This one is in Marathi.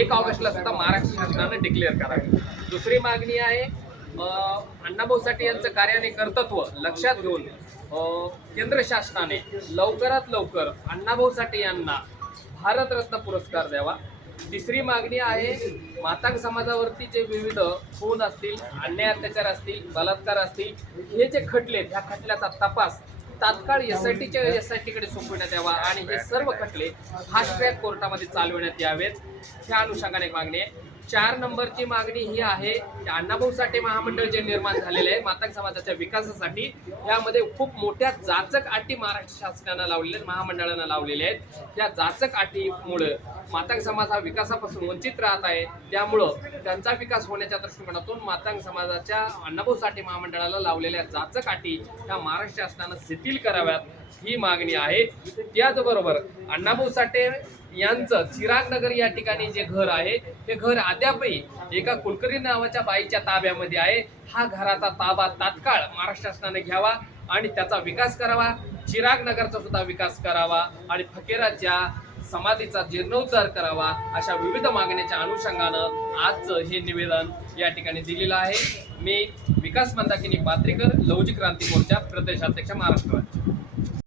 एक ऑगस्टला सुद्धा महाराष्ट्र शासनानं डिक्लेअर करावी दुसरी मागणी आहे अण्णाभाऊ साठे यांचं कार्य आणि कर्तृत्व लक्षात घेऊन केंद्र शासनाने लवकरात लवकर अण्णाभाऊ साठे यांना भारतरत्न पुरस्कार द्यावा. तिसरी मागणी आहे मातांग समाजावरती जे विविध खून असतील अन्याय अत्याचार असतील बलात्कार असतील हे जे खटले आहेत, ह्या खटल्याचा तपास तात्काळ एस आय टीच्या एस आय टीकडे सोपविण्यात यावा आणि हे सर्व खटले फास्ट ट्रॅक कोर्टामध्ये चालविण्यात यावेत. ह्या अनुषंगाने एक मागणी आहे. चार नंबरची मागणी ही आहे अण्णाभाऊ साठे महामंडळ जे निर्माण झालेले आहे मातंग समाजाच्या विकासासाठी यामध्ये खूप मोठ्या जाचक अटी महाराष्ट्र शासनानं लावलेल्या आहेत महामंडळानं लावलेल्या आहेत. या जाचक अटीमुळं मातंग समाज हा विकासापासून वंचित राहत आहे. त्यामुळं त्यांचा विकास होण्याच्या दृष्टिकोनातून मातंग समाजाच्या अण्णाभाऊ साठे महामंडळाला लावलेल्या जाचक अटी ह्या महाराष्ट्र शासनानं शिथिल कराव्यात ही मागणी आहे. त्याचबरोबर अण्णाभाऊ साठे यांचं चिराग नगर या ठिकाणी जे घर आहे हे घर अद्यापही एका कुलकर्णी नावाच्या बाईच्या ताब्यामध्ये आहे. हा घराचा ताबा तात्काळ महाराष्ट्र शासनाने घ्यावा आणि त्याचा विकास करावा. चिराग नगरचा सुद्धा विकास करावा आणि फकीराच्या समाधीचा जीर्णोद्धार करावा अशा विविध मागण्याच्या अनुषंगानं आजचं हे निवेदन या ठिकाणी दिलेलं आहे. मी विकास मंदाकिनी पात्रीकर लवजी क्रांती मोर्चा प्रदेशाध्यक्ष महाराष्ट्र राज्य